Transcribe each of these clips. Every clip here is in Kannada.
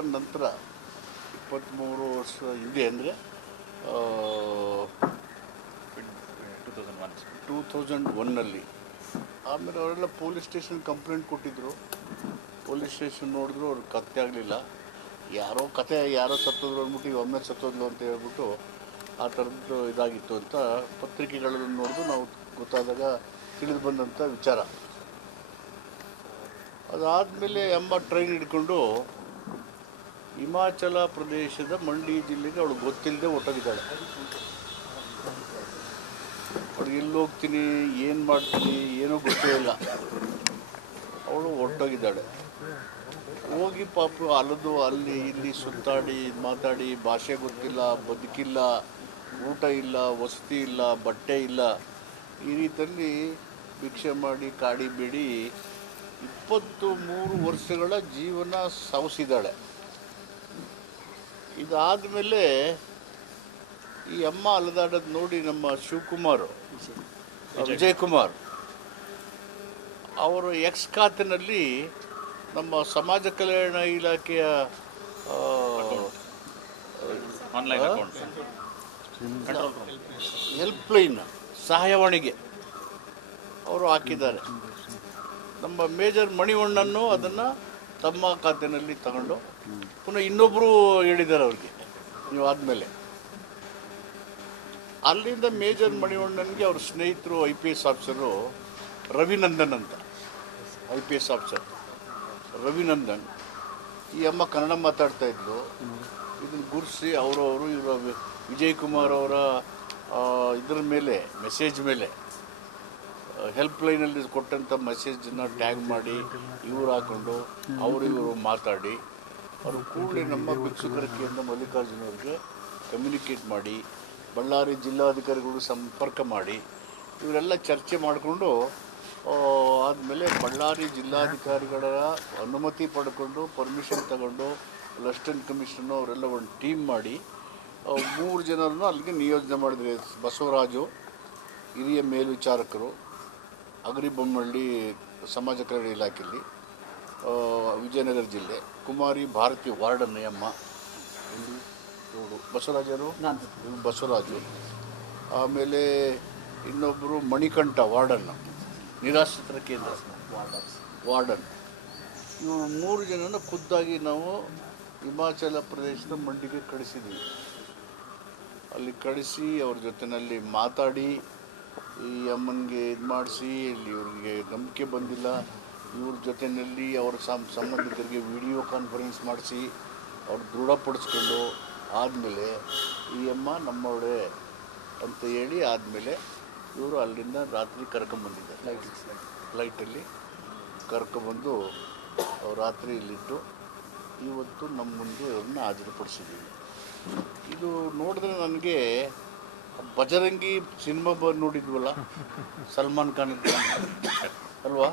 ನಂತರ 23 ವರ್ಷ ಹಿಂದೆ ಅಂದರೆ 2001ನಲ್ಲಿ ಆಮೇಲೆ ಅವರೆಲ್ಲ ಪೊಲೀಸ್ ಸ್ಟೇಷನ್ ಕಂಪ್ಲೇಂಟ್ ಕೊಟ್ಟಿದ್ದರು. ಪೊಲೀಸ್ ಸ್ಟೇಷನ್ ನೋಡಿದ್ರು ಅವ್ರಿಗೆ ಕತ್ತೆ ಆಗಲಿಲ್ಲ. ಯಾರೋ ಸತ್ತೋದ್ರು ಅಂದ್ಬಿಟ್ಟು ಒಮ್ಮೆ ಸತ್ತೋದ್ಲು ಅಂತ ಹೇಳ್ಬಿಟ್ಟು ಆ ಥರದ್ದು ಇದಾಗಿತ್ತು ಅಂತ ಪತ್ರಿಕೆಗಳನ್ನು ನೋಡಿದು ನಾವು ಗೊತ್ತಾದಾಗ ತಿಳಿದು ಬಂದಂಥ ವಿಚಾರ. ಅದಾದಮೇಲೆ ಅಮ್ಮ ಟ್ರೈನ್ ಹಿಡ್ಕೊಂಡು ಹಿಮಾಚಲ ಪ್ರದೇಶದ ಮಂಡಿ ಜಿಲ್ಲೆಗೆ ಅವಳು ಗೊತ್ತಿಲ್ಲದೆ ಹೊರಟೋಗಿದ್ದಾಳೆ. ಅವಳಿಗೆ ಎಲ್ಲಿ ಹೋಗ್ತೀನಿ, ಏನು ಮಾಡ್ತೀನಿ ಏನೂ ಗೊತ್ತೇ ಇಲ್ಲ. ಅವಳು ಹೊರಟೋಗಿದ್ದಾಳೆ. ಹೋಗಿ ಪಾಪ ಅಲದು ಅಲ್ಲಿ ಇಲ್ಲಿ ಸುತ್ತಾಡಿ ಮಾತಾಡಿ, ಭಾಷೆ ಗೊತ್ತಿಲ್ಲ, ಬದುಕಿಲ್ಲ, ಊಟ ಇಲ್ಲ, ವಸತಿ ಇಲ್ಲ, ಬಟ್ಟೆ ಇಲ್ಲ, ಈ ರೀತಿಯಲ್ಲಿ ಭಿಕ್ಷೆ ಮಾಡಿ ಕಾಡಿ ಬೇಡಿ 23 ವರ್ಷಗಳ ಜೀವನ ಸಾಗಿಸಿದ್ದಾಳೆ. ಇದಾದಮೇಲೆ ಈ ಅಮ್ಮ ಅಲೆದಾಡೋದು ನೋಡಿ ನಮ್ಮ ವಿಜಯ್ ಕುಮಾರ್ ಅವರು ಎಕ್ಸ್ ಖಾತೆನಲ್ಲಿ ನಮ್ಮ ಸಮಾಜ ಕಲ್ಯಾಣ ಇಲಾಖೆಯ ಹೆಲ್ಪ್ಲೈನ್ ಸಹಾಯವಾಣಿಗೆ ಅವರು ಹಾಕಿದ್ದಾರೆ. ನಮ್ಮ ಮೇಜರ್ ಮಣಿವಣ್ಣನ್ನು ಅದನ್ನು ತಮ್ಮ ಖಾತೆಯಲ್ಲಿ ತಗೊಂಡು ಪುನಃ ಇನ್ನೊಬ್ಬರು ಹೇಳಿದ್ದಾರೆ ಅವ್ರಿಗೆ. ನೀವು ಆದಮೇಲೆ ಅಲ್ಲಿಂದ ಮೇಜರ್ ಮಣಿವಣ್ಣನಿಗೆ ಅವ್ರ ಸ್ನೇಹಿತರು IPS ಆಫೀಸರು ರವಿನಂದನ್ ಅಂತ, IPS ಆಫೀಸರ್ ರವಿನಂದನ್. ಈ ಅಮ್ಮ ಕನ್ನಡ ಮಾತಾಡ್ತಾಯಿದ್ರು. ಇದನ್ನು ಗುರುಸಿ ಇವರು ವಿಜಯ್ ಕುಮಾರ್ ಅವರ ಇದರ ಮೇಲೆ ಮೆಸೇಜ್ ಮೇಲೆ ಹೆಲ್ಪ್ಲೈನಲ್ಲಿ ಕೊಟ್ಟಂಥ ಮೆಸೇಜನ್ನು ಟ್ಯಾಗ್ ಮಾಡಿ ಇವರು ಹಾಕ್ಕೊಂಡು ಇವರು ಮಾತಾಡಿ ಅವರು ಕೂಡಲೇ ನಮ್ಮ ಭಿಕ್ಷುಕರ ಕೇಂದ್ರ ಮಲ್ಲಿಕಾರ್ಜುನ ಅವ್ರಿಗೆ ಕಮ್ಯುನಿಕೇಟ್ ಮಾಡಿ ಬಳ್ಳಾರಿ ಜಿಲ್ಲಾಧಿಕಾರಿಗಳು ಸಂಪರ್ಕ ಮಾಡಿ ಇವರೆಲ್ಲ ಚರ್ಚೆ ಮಾಡಿಕೊಂಡು ಆದಮೇಲೆ ಬಳ್ಳಾರಿ ಜಿಲ್ಲಾಧಿಕಾರಿಗಳ ಅನುಮತಿ ಪಡ್ಕೊಂಡು ಪರ್ಮಿಷನ್ ತಗೊಂಡು ಅಸಿಸ್ಟೆಂಟ್ ಕಮಿಷನರು ಅವರೆಲ್ಲ ಒಂದು ಟೀಮ್ ಮಾಡಿ 3 ಜನರನ್ನು ಅಲ್ಲಿಗೆ ನಿಯೋಜನೆ ಮಾಡಿದರೆ. ಬಸವರಾಜು ಹಿರಿಯ ಮೇಲ್ವಿಚಾರಕರು, ಅಗರಿಬೊಮ್ಮಳ್ಳಿ ಸಮಾಜ ಕಲ್ಯಾಣ ಇಲಾಖೆಯಲ್ಲಿ ವಿಜಯನಗರ ಜಿಲ್ಲೆ, ಕುಮಾರಿ ಭಾರತಿ ವಾರ್ಡನ್ ಅಮ್ಮ ಬಸವರಾಜು, ಆಮೇಲೆ ಇನ್ನೊಬ್ಬರು ಮಣಿಕಂಠ ವಾರ್ಡನ್ ನಿರಾಶ್ರಿತರ ಕೇಂದ್ರ ವಾರ್ಡನ್. ಇವು 3 ಜನನ ಖುದ್ದಾಗಿ ನಾವು ಹಿಮಾಚಲ ಪ್ರದೇಶದ ಮಂಡಿಗೆ ಕಳಿಸಿದ್ವಿ. ಅಲ್ಲಿ ಕಳಿಸಿ ಅವ್ರ ಜೊತೆಯಲ್ಲಿ ಮಾತಾಡಿ ಈ ಅಮ್ಮನಿಗೆ ಇದು ಮಾಡಿಸಿ, ಇಲ್ಲಿ ಇವ್ರಿಗೆ ನಂಬಿಕೆ ಬಂದಿಲ್ಲ, ಇವ್ರ ಜೊತೆಯಲ್ಲಿ ಅವ್ರ ಸಂಬಂಧಿಕರಿಗೆ ವಿಡಿಯೋ ಕಾನ್ಫರೆನ್ಸ್ ಮಾಡಿಸಿ ಅವ್ರು ದೃಢಪಡಿಸ್ಕೊಂಡು ಆದಮೇಲೆ ಈ ಅಮ್ಮ ನಮ್ಮವಳೆ ಅಂತ ಹೇಳಿ ಆದಮೇಲೆ ಇವರು ಅಲ್ಲಿಂದ ರಾತ್ರಿ ಕರ್ಕೊಂಬಂದಿದ್ದಾರೆ. ಫ್ಲೈಟಲ್ಲಿ ಕರ್ಕೊಂಬಂದು ರಾತ್ರಿ ಇಲ್ಲಿಟ್ಟು ಇವತ್ತು ನಮ್ಮ ಮುಂದೆ ಅವ್ರನ್ನ ಹಾಜರುಪಡಿಸಿದ್ದೀವಿ. ಇದು ನೋಡಿದ್ರೆ ನನಗೆ ಬಜರಂಗಿ ಸಿನಿಮಾ ನೋಡಿದ್ವಲ್ಲ ಸಲ್ಮಾನ್ ಖಾನ್ ಅಲ್ವಾ,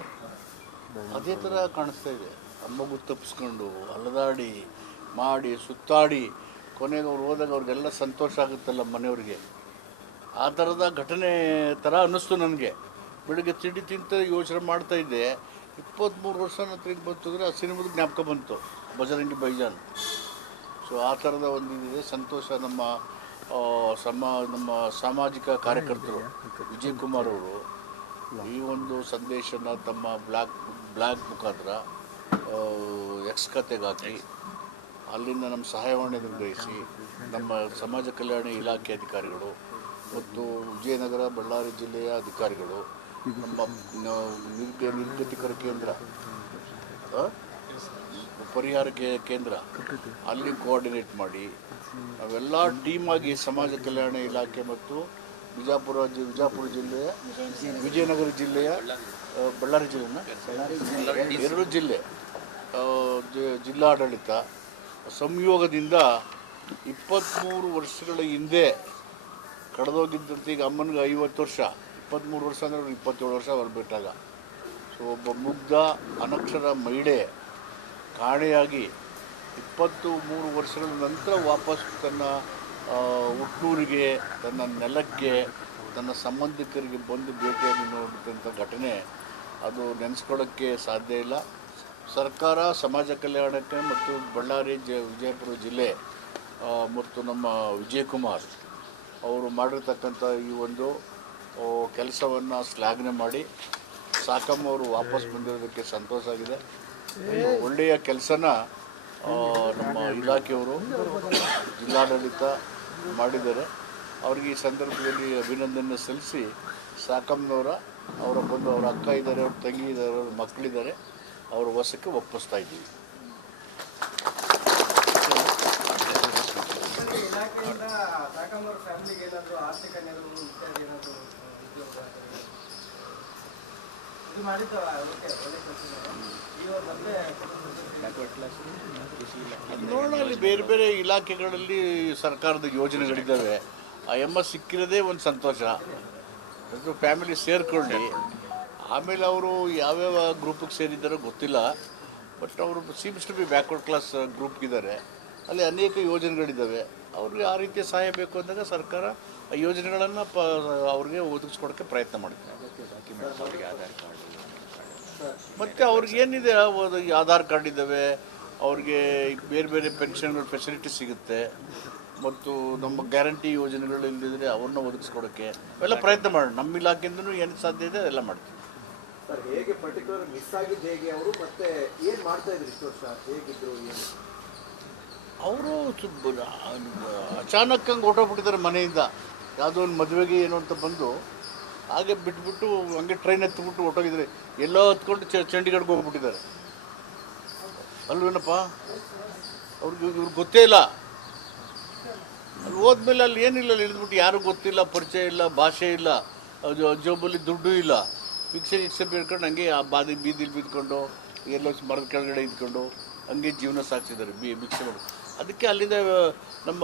ಅದೇ ಥರ ಕಾಣಿಸ್ತಾ ಇದೆ. ಅಮ್ಮಗೂ ತಪ್ಪಿಸ್ಕೊಂಡು ಅಲದಾಡಿ ಮಾಡಿ ಸುತ್ತಾಡಿ ಕೊನೆಗೆ ಅವ್ರು ಹೋದಾಗ ಅವ್ರಿಗೆಲ್ಲ ಸಂತೋಷ ಆಗುತ್ತಲ್ಲ ಮನೆಯವ್ರಿಗೆ. ಆ ಥರದ ಘಟನೆ ಥರ ಅನ್ನಿಸ್ತು ನನಗೆ. ಬೆಳಗ್ಗೆ ತಿಂತ ಯೋಚನೆ ಮಾಡ್ತಾಯಿದ್ದೆ, 23 ವರ್ಷ ತಿರುಗಿ ಬಂತಂದರೆ ಆ ಸಿನಿಮಾದ ಜ್ಞಾಪಕ ಬಂತು, ಬಜರಂಗಿ ಬೈಜಾನ್. ಸೊ ಆ ಥರದ ಒಂದಿದೆ ಸಂತೋಷ. ನಮ್ಮ ಸಾಮಾಜಿಕ ಕಾರ್ಯಕರ್ತರು ವಿಜಯ್ ಕುಮಾರ್ ಅವರು ಈ ಒಂದು ಸಂದೇಶನ ತಮ್ಮ ಬ್ಲಾಗ್ ಮುಖಾಂತರ ಎಕ್ಸ್ ಖಾತೆಗೆ ಹಾಕಿ ಅಲ್ಲಿಂದ ನಮ್ಮ ಸಹಾಯವಾಣಿಯನ್ನು ಗ್ರಹಿಸಿ ನಮ್ಮ ಸಮಾಜ ಕಲ್ಯಾಣ ಇಲಾಖೆ ಅಧಿಕಾರಿಗಳು ಮತ್ತು ವಿಜಯನಗರ ಬಳ್ಳಾರಿ ಜಿಲ್ಲೆಯ ಅಧಿಕಾರಿಗಳು, ನಮ್ಮ ನಿರ್ಗತಿಕರ ಕೇಂದ್ರ ಪರಿಹಾರ ಕೇಂದ್ರ ಅಲ್ಲಿ ಕೋಆರ್ಡಿನೇಟ್ ಮಾಡಿ ನಾವೆಲ್ಲ ಟೀಮಾಗಿ ಸಮಾಜ ಕಲ್ಯಾಣ ಇಲಾಖೆ ಮತ್ತು ವಿಜಯಪುರ ಜಿಲ್ಲೆಯ ವಿಜಯನಗರ ಜಿಲ್ಲೆಯ ಬಳ್ಳಾರಿ ಜಿಲ್ಲೆನ 2 ಜಿಲ್ಲೆ ಜಿಲ್ಲಾಡಳಿತ ಸಂಯೋಗದಿಂದ 23 ವರ್ಷಗಳ ಹಿಂದೆ ಕಳೆದೋಗಿದ್ದಂತೆ ಈಗ ಅಮ್ಮನಿಗೆ 50 ವರ್ಷ, 23 ವರ್ಷ ಅಂದರೆ 27 ವರ್ಷ ಹೊರಬಿಟ್ಟಾಗ. ಸೊ ಒಬ್ಬ ಮುಗ್ಧ ಅನಕ್ಷರ ಮಹಿಳೆ ಕಾಣೆಯಾಗಿ 23 ವರ್ಷಗಳ ನಂತರ ವಾಪಸ್ ತನ್ನ ಹುಟ್ಟೂರಿಗೆ, ತನ್ನ ನೆಲಕ್ಕೆ, ತನ್ನ ಸಂಬಂಧಿಕರಿಗೆ ಬಂದು ಭೇಟಿಯಾಗಿ ನೋಡಿದಂಥ ಘಟನೆ ಅದು ನೆನೆಸ್ಕೊಳ್ಳೋಕ್ಕೆ ಸಾಧ್ಯ ಇಲ್ಲ. ಸರ್ಕಾರ ಸಮಾಜ ಕಲ್ಯಾಣಕ್ಕೆ ಮತ್ತು ಬಳ್ಳಾರಿ ವಿಜಯಪುರ ಜಿಲ್ಲೆ ಮತ್ತು ನಮ್ಮ ವಿಜಯಕುಮಾರ್ ಅವರು ಮಾಡಿರ್ತಕ್ಕಂಥ ಈ ಒಂದು ಕೆಲಸವನ್ನು ಶ್ಲಾಘನೆ ಮಾಡಿ ಸಾಕಮ್ಮ ಅವರು ವಾಪಸ್ ಬಂದಿರೋದಕ್ಕೆ ಸಂತೋಷ ಆಗಿದೆ. ಒಳ್ಳೆಯ ಕೆಲಸನ ನಮ್ಮ ಇಲಾಖೆಯವರು ಜಿಲ್ಲಾಡಳಿತ ಮಾಡಿದ್ದಾರೆ. ಅವ್ರಿಗೆ ಈ ಸಂದರ್ಭದಲ್ಲಿ ಅಭಿನಂದನೆ ಸಲ್ಲಿಸಿ ಸಾಕಮ್ಮನವರ ಬಂದು ಅವರ ಅಕ್ಕ ಇದ್ದಾರೆ, ಅವ್ರ ತಂಗಿ ಇದ್ದಾರೆ, ಅವ್ರ ಮಕ್ಕಳಿದ್ದಾರೆ, ಅವ್ರ ವಶಕ್ಕೆ ಒಪ್ಪಿಸ್ತಾ ಇದ್ದೀವಿ. ನೋಡೋಣ, ಅಲ್ಲಿ ಬೇರೆ ಬೇರೆ ಇಲಾಖೆಗಳಲ್ಲಿ ಸರ್ಕಾರದ ಯೋಜನೆಗಳಿದ್ದಾವೆ. ಆ ಸಿಕ್ಕಿರೋದೇ ಒಂದು ಸಂತೋಷ. ಅದು ಫ್ಯಾಮಿಲಿ ಸೇರ್ಕೊಳ್ಳಿ. ಆಮೇಲೆ ಅವರು ಯಾವ್ಯಾವ ಗ್ರೂಪಿಗೆ ಸೇರಿದ್ದಾರೋ ಗೊತ್ತಿಲ್ಲ, ಬಟ್ ಅವರು seems to be backward class ಗ್ರೂಪ್ಗಿದ್ದಾರೆ. ಅಲ್ಲಿ ಅನೇಕ ಯೋಜನೆಗಳಿದ್ದಾವೆ. ಅವ್ರಿಗೆ ಆ ರೀತಿಯ ಸಹಾಯ ಬೇಕು ಅಂದಾಗ ಸರ್ಕಾರ ಆ ಯೋಜನೆಗಳನ್ನು ಅವ್ರಿಗೆ ಒದಗಿಸ್ಕೊಡೋಕ್ಕೆ ಪ್ರಯತ್ನ ಮಾಡುತ್ತೆ. ಮತ್ತು ಅವ್ರಿಗೇನಿದೆ, ಆಧಾರ್ ಕಾರ್ಡ್ ಇದ್ದಾವೆ, ಅವ್ರಿಗೆ ಬೇರೆ ಬೇರೆ ಪೆನ್ಷನ್ಗಳ ಫೆಸಿಲಿಟಿ ಸಿಗುತ್ತೆ. ಮತ್ತು ನಮ್ಮ ಗ್ಯಾರಂಟಿ ಯೋಜನೆಗಳು ಇಲ್ಲದಿದ್ದರೆ ಅವ್ರನ್ನ ಒದಗಿಸ್ಕೊಡೋಕ್ಕೆ ಅವೆಲ್ಲ ಪ್ರಯತ್ನ ಮಾಡೋಣ. ನಮ್ಮ ಇಲಾಖೆಯಿಂದನೂ ಏನು ಸಾಧ್ಯ ಇದೆ ಅದೆಲ್ಲ ಮಾಡ್ತೀವಿ. ಸರ್, ಹೇಗೆ ಪರ್ಟಿಕ್ಯುಲರ್ ಮಿಸ್ ಆಗಿದ್ದು ಹೇಗೆ ಅವರು ಮತ್ತೆ ಏನು ಮಾಡ್ತಾ ಇದ್ರು ಇಷ್ಟು ವರ್ಷ, ಹೇಗಿದ್ರು ಏನು? ಅವರು ಅಚಾನಕ್ ಹಂಗೆ ಹೊರಟೋಗ್ಬಿಟ್ಟಿದ್ದಾರೆ ಮನೆಯಿಂದ. ಯಾವುದೋ ಒಂದು ಮದುವೆಗೆ ಏನು ಅಂತ ಬಂದು ಹಾಗೆ ಬಿಟ್ಬಿಟ್ಟು ಹಂಗೆ ಟ್ರೈನ್ ಎತ್ಬಿಟ್ಟು ಹೊರಟೋಗಿದ್ದಾರೆ. ಎಲ್ಲೋ ಹತ್ಕೊಂಡು ಚಂಡೀಗಢಗೆ ಹೋಗ್ಬಿಟ್ಟಿದ್ದಾರೆ. ಅಲ್ವೇನಪ್ಪ, ಇವ್ರಿಗೆ ಗೊತ್ತೇ ಇಲ್ಲ. ಅಲ್ಲಿ ಹೋದ್ಮೇಲೆ ಅಲ್ಲಿ ಏನಿಲ್ಲ, ಅಲ್ಲಿ ಇಳಿದ್ಬಿಟ್ಟು ಯಾರೂ ಗೊತ್ತಿಲ್ಲ, ಪರಿಚಯ ಇಲ್ಲ, ಭಾಷೆ ಇಲ್ಲ, ಜೋಬಲ್ಲಿ ದುಡ್ಡು ಇಲ್ಲ. ಭಿಕ್ಷೆ ಬೇಡ್ಕೊಂಡು ಹಂಗೆ ಆ ಬೀದಿಲಿ ಬಿದ್ಕೊಂಡು ಎಲ್ಲೋ ಮರದ ಕೆಳಗಡೆ ಇದ್ಕೊಂಡು ಹಂಗೆ ಜೀವನ ಸಾಗಿಸಿದ್ದಾರೆ, ಭಿಕ್ಷೆ ಮಾಡಿ. ಅದಕ್ಕೆ ಅಲ್ಲಿಂದ ನಮ್ಮ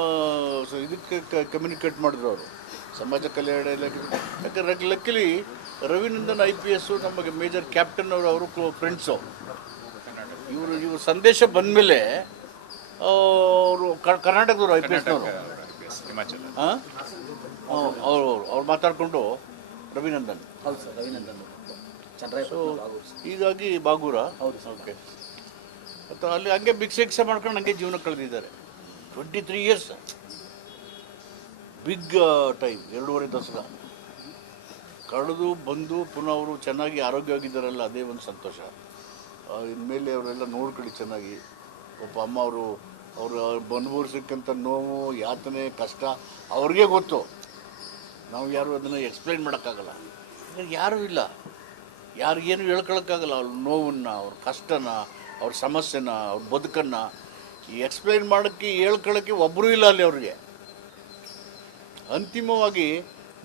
ಇದಕ್ಕೆ ಕಮ್ಯುನಿಕೇಟ್ ಮಾಡಿದ್ರು ಅವರು, ಸಮಾಜ ಕಲ್ಯಾಣ ಇಲಾಖೆ. ಯಾಕಂದ್ರೆ ಲಕ್ಕಿಲಿ ರವಿನಂದನ್ IPS ನಮಗೆ ಮೇಜರ್ ಕ್ಯಾಪ್ಟನ್ ಅವರು ಫ್ರೆಂಡ್ಸು. ಇವರು ಸಂದೇಶ ಬಂದಮೇಲೆ ಅವರು ಕರ್ನಾಟಕದವರು IPS ಹಾಂ ಅವ್ರು ಮಾತಾಡಿಕೊಂಡು ರವಿನಂದನ್. ಹೌದು ಸರ್, ರವಿನಂದನ್. ಸೊ ಹೀಗಾಗಿ ಬಾಗೂರ. ಹೌದು ಸರ್. ಓಕೆ. ಮತ್ತು ಅಲ್ಲಿ ಹಂಗೆ ಭಿಕ್ಷೆ ಮಾಡ್ಕೊಂಡು ಹಂಗೆ ಜೀವನ ಕಳೆದಿದ್ದಾರೆ. 23 ಇಯರ್ಸ್, ಬಿಗ್ ಟೈಮ್. 2.5 ದಶಕ ಕಳೆದು ಬಂದು ಪುನಃ ಅವರು ಚೆನ್ನಾಗಿ ಆರೋಗ್ಯವಾಗಿದ್ದಾರಲ್ಲ, ಅದೇ ಒಂದು ಸಂತೋಷ. ಇನ್ಮೇಲೆ ಅವರೆಲ್ಲ ನೋಡ್ಕೊಳ್ಳಿ ಚೆನ್ನಾಗಿ. ಪಾಪ ಅಮ್ಮ ಅವರು ಅನುಭವಿಸಕ್ಕಂಥ ನೋವು, ಯಾತನೆ, ಕಷ್ಟ ಅವ್ರಿಗೆ ಗೊತ್ತು. ನಾವು ಯಾರು ಅದನ್ನು ಎಕ್ಸ್ಪ್ಲೈನ್ ಮಾಡೋಕ್ಕಾಗಲ್ಲ. ಯಾರೂ ಇಲ್ಲ, ಯಾರಿಗೇನು ಹೇಳ್ಕೊಳಕ್ಕಾಗಲ್ಲ. ಅವ್ರ ನೋವನ್ನು, ಅವ್ರ ಕಷ್ಟನ, ಅವ್ರ ಸಮಸ್ಯೆನ, ಅವ್ರ ಬದುಕನ್ನು ಎಕ್ಸ್ಪ್ಲೈನ್ ಮಾಡೋಕ್ಕೆ, ಹೇಳ್ಕೊಳ್ಳೋಕ್ಕೆ ಒಬ್ಬರೂ ಇಲ್ಲ ಅಲ್ಲಿ ಅವ್ರಿಗೆ. ಅಂತಿಮವಾಗಿ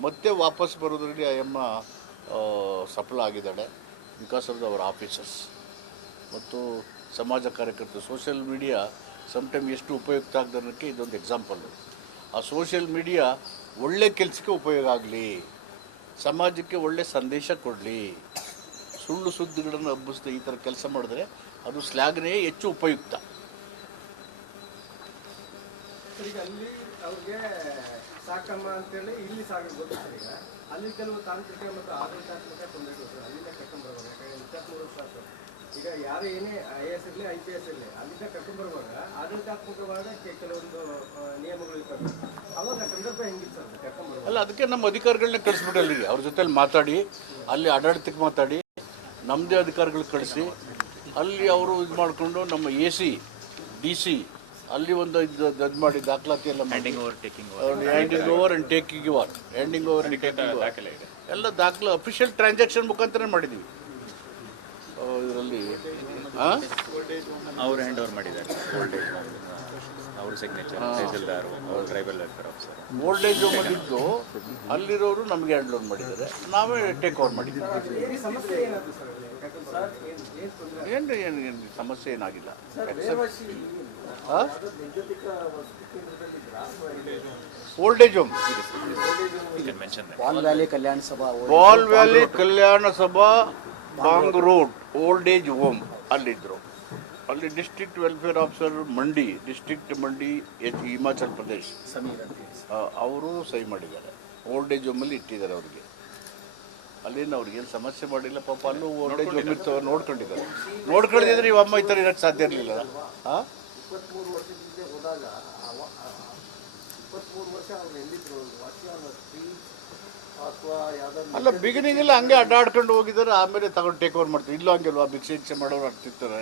ಮತ್ತೆ ವಾಪಸ್ ಬರೋದ್ರಲ್ಲಿ ಅಮ್ಮ ಸಫಲ ಆಗಿದ್ದಾಳೆ, ಬಿಕಾಸ್ ಆಫ್ ಅವರ್ ಆಫೀಸರ್ಸ್ ಮತ್ತು ಸಮಾಜ ಕಾರ್ಯಕರ್ತರು. ಸೋಷಿಯಲ್ ಮೀಡಿಯಾ ಸಮ್ಟೈಮ್ ಎಷ್ಟು ಉಪಯುಕ್ತ ಆಗದನ್ನೋಕ್ಕೆ ಇದೊಂದು ಎಕ್ಸಾಂಪಲ್ಲು. ಆ ಸೋಷಿಯಲ್ ಮೀಡಿಯಾ ಒಳ್ಳೆ ಕೆಲಸಕ್ಕೆ ಉಪಯೋಗ ಆಗಲಿ, ಸಮಾಜಕ್ಕೆ ಒಳ್ಳೆ ಸಂದೇಶ ಕೊಡಲಿ. ಸುಳ್ಳು ಸುದ್ದಿಗಳನ್ನು ಹಬ್ಬಿಸ್ದೆ ಈ ಥರ ಕೆಲಸ ಮಾಡಿದ್ರೆ ಅದು ಶ್ಲಾಘನೆಯೇ ಹೆಚ್ಚು ಉಪಯುಕ್ತ. ಈಗ ಅಲ್ಲಿ ಅವ್ರಿಗೆ ಸಾಕಮ್ಮ ಅಂತೇಳಿ ಇಲ್ಲಿ ಗೊತ್ತಿಲ್ಲ. ಈಗ ಅಲ್ಲಿ ಕೆಲವು ತಾಂತ್ರಿಕ ಮತ್ತು ಆಡಳಿತಾತ್ಮಕ ತೊಂದರೆಗಳು ಅಲ್ಲಿಂದ ಕರ್ಕೊಂಡ್ಬರ್ಬೋದು. ಯಾಕಂದರೆ 23 ವರ್ಷ ಈಗ ಯಾರು ಏನೇ IAS ಇರಲಿ IPS ಇರಲಿ, ಅಲ್ಲಿಂದ ಕರ್ಕೊಂಡ್ಬರುವಾಗ ಆಡಳಿತಾತ್ಮಕವಾದ ಕೆಲವೊಂದು ನಿಯಮಗಳು ಇರ್ತವೆ. ಅವಾಗ ಸಂದರ್ಭ ಹೆಂಗಿತ್ತು ಸರ್ ಕರ್ಕೊಂಡ್ಬರುವಾಗ? ಅಲ್ಲ, ಅದಕ್ಕೆ ನಮ್ಮ ಅಧಿಕಾರಿಗಳನ್ನ ಕಳಿಸ್ಬಿಟ್ಟು ಅಲ್ಲಿಗೆ ಅವ್ರ ಜೊತೆಲಿ ಮಾತಾಡಿ, ಅಲ್ಲಿ ಆಡಳಿತಕ್ಕೆ ಮಾತಾಡಿ, ನಮ್ಮದೇ ಅಧಿಕಾರಿಗಳು ಕಳಿಸಿ ಅಲ್ಲಿ ಅವರು ಇದು ಮಾಡಿಕೊಂಡು ನಮ್ಮ AC DC ಅಲ್ಲಿ ಒಂದು ಇದು ಮಾಡಿ ದಾಖಲಾತಿ ಎಲ್ಲ handing over and taking over ಎಲ್ಲ ದಾಖಲೆ ಅಫಿಷಿಯಲ್ ಟ್ರಾನ್ಸಾಕ್ಷನ್ ಮುಖಾಂತರ ಮಾಡಿದ್ದೀವಿ. ಇದರಲ್ಲಿ ಅವ್ರು ಹ್ಯಾಂಡ್ ಓವರ್ ಮಾಡಿದ್ದಾರೆ. ಅವ್ರ signature, tahsildar, tribal welfare officer. Old age ಹೋಮಲ್ಲಿ ಇದ್ದು ಅಲ್ಲಿರೋರು ನಮಗೆ ಹ್ಯಾಂಡ್ ಓವರ್ ಮಾಡಿದ್ದಾರೆ, ನಾವೇ ಟೇಕ್ ಓವರ್ ಮಾಡಿದ್ದೀವಿ. ಏನು ಸಮಸ್ಯೆ ಏನಾಗಿಲ್ಲ. Old age home, Bal valley Kalyana Sabha, Bal valley Kalyana Sabha, ಬಾಂಗ್ ರೋಡ್ ಓಲ್ಡ್ ಏಜ್ ಹೋಮ್ ಅಲ್ಲಿದ್ದರು. ಅಲ್ಲಿ district welfare officer Mandi, district Mandi, Himachal Pradesh ಅವರು ಸಹಿ ಮಾಡಿದ್ದಾರೆ. ಓಲ್ಡ್ ಏಜ್ ಹೋಮಲ್ಲಿ ಇಟ್ಟಿದ್ದಾರೆ ಅವ್ರಿಗೆ. ಅಲ್ಲೇನು ಅವ್ರಿಗೇನು ಸಮಸ್ಯೆ ಮಾಡಿಲ್ಲ ಪಾಪ, ಅಲ್ಲೂ ಒಳ್ಳೆ ಜಮೀನು ನೋಡ್ಕೊಂಡಿದ್ರೆ ನೀವು ಅಮ್ಮ ಈ ಥರ ಇರೋಕ್ಕೆ ಸಾಧ್ಯ ಇರಲಿಲ್ಲ. ಹಾಂ 23 ವರ್ಷದ ಹಿಂದೆ ಹೋದಾಗ 23 ವರ್ಷ ಅವ್ರು ಎಲ್ಲಿದ್ರು ಅಥವಾ ಯಾವ್ದಾದ್ರು ಅಲ್ಲ, ಬಿಗಿನಿಂಗೆಲ್ಲ ಹಂಗೆ ಅಡ್ಡಾಡ್ಕೊಂಡು ಹೋಗಿದ್ದಾರೆ, ಆಮೇಲೆ ತಗೊಂಡು ಟೇಕ್ ಓವರ್ ಮಾಡ್ತಾರೆ. ಇಲ್ಲೂ ಹಂಗೆಲ್ವಾ, ಭಿಕ್ಷೆ ಇಚ್ಛೆ ಮಾಡೋರು ಆಗ್ತಿರ್ತಾರೆ.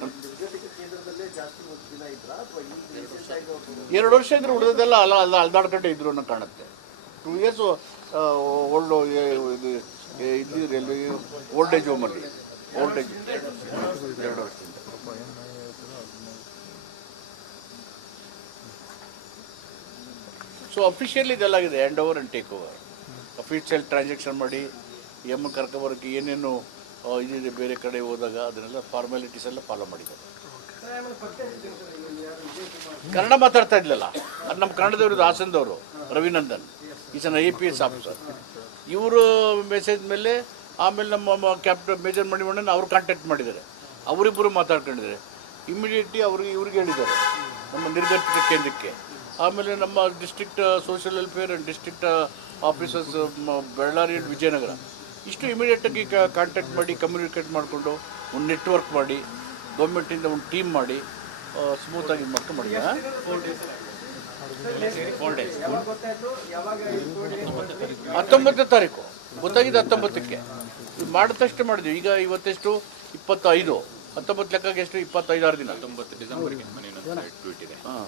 ನಿರ್ಗತಿಕ ಕೇಂದ್ರದಲ್ಲೇ ಜಾಸ್ತಿ ದಿನ ಇದ್ರ ಅಥವಾ ಈಗ ರೀಸೆಂಟ್ ಆಗಿ ಅವ್ರು 2 ವರ್ಷ ಇದ್ರೆ ಉಳಿದದೆಲ್ಲ ಅಲ್ದಾಡ್ಕೊಂಡೆ ಇದ್ರು ಅನ್ನೋ ಕಾಣುತ್ತೆ. 2 ಇಯರ್ಸ್ ಓಲ್ಡ್ ಇದು ಇದ್ದಿದ್ರೆ ಎಲ್ಲಿ ಓಲ್ಡ್ ಏಜ್ ಹೋಮಲ್ಲಿ, ಓಲ್ಡ್ ಏಜ್ 2 ವರ್ಷದಿಂದ. ಸೊ ಅಫಿಷಿಯಲ್ ಇದೆಲ್ಲಾಗಿದೆ, hand over and take over. Official transaction ಮಾಡಿ ಎಮ್ಮ ಕರ್ಕೊಬರೋಕ್ಕೆ ಏನೇನು ಇದಿದೆ ಬೇರೆ ಕಡೆ ಹೋದಾಗ ಅದನ್ನೆಲ್ಲ ಫಾರ್ಮ್ಯಾಲಿಟೀಸ್ ಎಲ್ಲ ಫಾಲೋ ಮಾಡಿದ್ದಾರೆ. ಕನ್ನಡ ಮಾತಾಡ್ತಾ ಇದ್ಲಲ್ಲ, ಅದು ನಮ್ಮ ಕನ್ನಡದವ್ರದ್ದು, ಹಾಸನದವರು Ravinandan, is an IPS officer. ಇವರು ಮೆಸೇಜ್ ಮೇಲೆ ಆಮೇಲೆ ನಮ್ಮ ಕ್ಯಾಪ್ಟನ್ ಮೇಜರ್ ಮಣಿವಣ್ಣನ ಅವ್ರು ಕಾಂಟ್ಯಾಕ್ಟ್ ಮಾಡಿದ್ದಾರೆ, ಅವರಿಬ್ಬರು ಮಾತಾಡ್ಕೊಂಡಿದ್ದಾರೆ. ಇಮಿಡಿಯೇಟ್ಲಿ ಇವ್ರಿಗೆ ಹೇಳಿದ್ದಾರೆ ನಮ್ಮ ನಿರ್ಗತಿಕ ಕೇಂದ್ರಕ್ಕೆ. ಆಮೇಲೆ ನಮ್ಮ district social welfare and district officers Ballari and Vijayanagara ಇಷ್ಟು ಇಮಿಡಿಯೇಟಾಗಿ ಕಾಂಟ್ಯಾಕ್ಟ್ ಮಾಡಿ ಕಮ್ಯುನಿಕೇಟ್ ಮಾಡಿಕೊಂಡು ಒಂದು ನೆಟ್ವರ್ಕ್ ಮಾಡಿ ಗೌರ್ಮೆಂಟಿಂದ ಒಂದು ಟೀಮ್ ಮಾಡಿ ಸ್ಮೂತಾಗಿ ಮಾಡ್ಕೊಂಡು ಮಾಡಿದ್ದಾರೆ. ಯಾವಾಗ ಗೊತ್ತಾಯ್ತು, ಯಾವಾಗ 19ನೇ ತಾರೀಕು ಗೊತ್ತಾಗಿದೆ. 19ಕ್ಕೆ ಮಾಡಿದ ತಕ್ಷಣ ಮಾಡಿದ್ವಿ. ಈಗ ಇವತ್ತೆಷ್ಟು 25, 19 ಲೆಕ್ಕಕ್ಕೆ ಎಷ್ಟು 25 ದಿನ. 19 ಡಿಸೆಂಬರ್ಗೆ ಮನೆಯೊಂದು ಟ್ವೀಟ್ ಇದೆ. ಹಾಂ,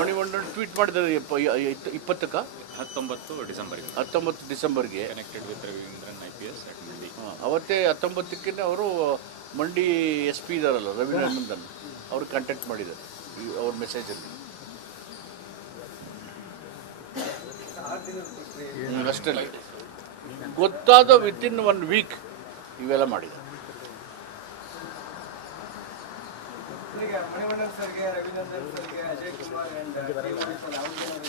ಮಣಿವಣ್ಣನ್ ಟ್ವೀಟ್ ಮಾಡಿದ್ದಾರೆ 20ಕ್ಕೆ, 19 ಡಿಸೆಂಬರ್ಗೆ 19 ಡಿಸೆಂಬರ್ಗೆ connected with Ravindran IPS at Mandi. ಅವತ್ತೇ 19ಕ್ಕೆ ಅವರು ಮಂಡಿ SP ಇದ್ದಾರಲ್ಲ ರವಿನಂದನ್, ಅವ್ರಿಗೆ ಕಾಂಟ್ಯಾಕ್ಟ್ ಮಾಡಿದ್ದಾರೆ ಅವ್ರ ಮೆಸೇಜಲ್ಲಿ. ಅಷ್ಟರಲ್ಲಿ ಗೊತ್ತಾದ ವಿತಿನ್ 1 ವೀಕ್ ಇವೆಲ್ಲ ಮಾಡಿದ್ದಾರೆ. ಮಣಿವಣ್ಣನ್ ಸರ್ಗೆ, ರವಿನಂದನ್ ಸರ್ಗೆ, ಅಜಯ್ ಕುಮಾರ್ ಅಂಡ್